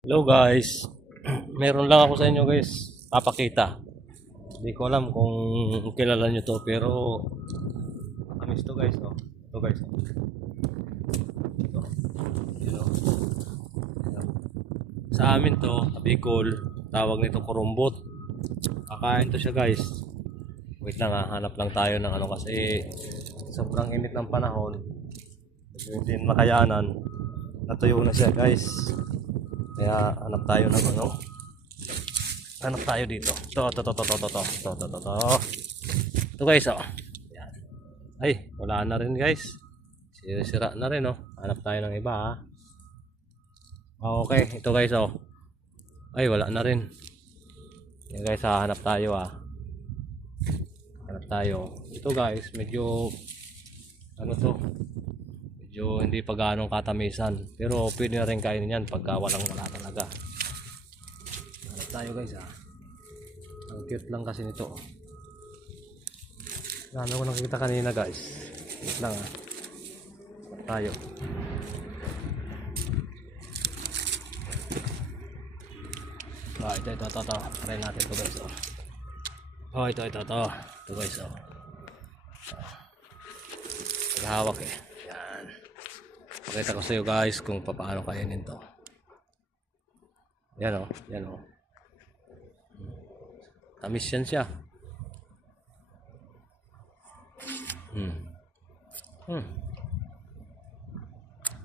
Hello guys. Meron lang ako sa inyo guys. Papakita. Hindi ko alam kung kilala nyo to pero amis to guys. Oh. Ito guys. Ito. Sa amin to, Bicol, tawag nito kurumbot. Kakain to siya guys. Wait lang ha, hanap lang tayo ng ano kasi sobrang init ng panahon. Hindi makayanan. Natuyo na siya guys. Kaya hanap tayo ng ano. Hanap tayo dito. To, to, to, to, to, to, to, to, to, to, to. Ito guys, oh. Yan. Ay, wala na rin guys. Sira na rin, oh. Hanap tayo ng iba, ha. Ah, Okay, ito guys, oh. Ay, wala na rin. Yan guys, ha, hanap tayo, ah. Hanap tayo. Ito guys, medyo ano to? Medyo hindi pa gaanong katamisan. Pero pwede na rin kainin yan pagka walang wala talaga. Hanap tayo guys ah. Ang cute lang kasi nito. oh. Dami ko nakita kanina guys. Wait lang ah. Hanap tayo. Ah, ito, ito, ito, ito. Try natin ito guys. Oh. Oh, ito, ito, ito. Ito guys, oh. Naghahawak eh. Pakita ko sa iyo guys kung paano kainin to. Yan oh, yan oh. Tamis yan siya. Hmm. Hmm.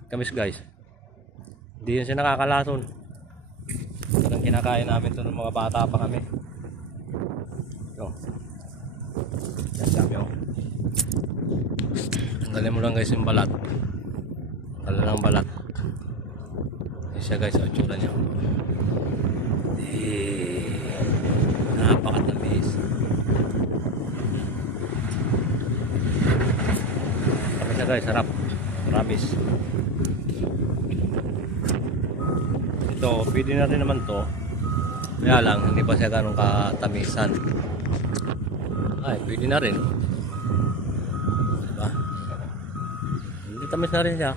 Kamis guys. Hindi yan siya nakakalason. Parang kinakain namin to ng mga bata pa kami. Yo. Yan sabi oh. Tanggalin mo lang guys yung balat. Ang balat. Yan siya guys, ang tsura niya. Eh, napakatamis. Tapos siya guys, sarap. Promise. Ito, pwede na naman to. Kaya lang, hindi pa siya ganun katamisan. Ay, pwede na rin. Diba? Hindi tamis na rin siya.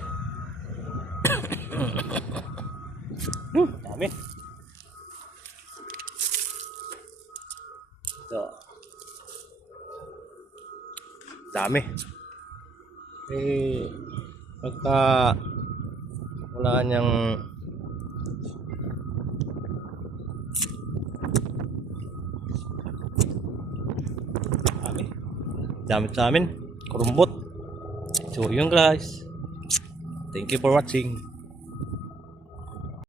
Hmm, dami. Ito. Dami. Eh, pagka wala niyang dami. Dami sa amin. Kurumbot. So, yun guys. Thank you for watching.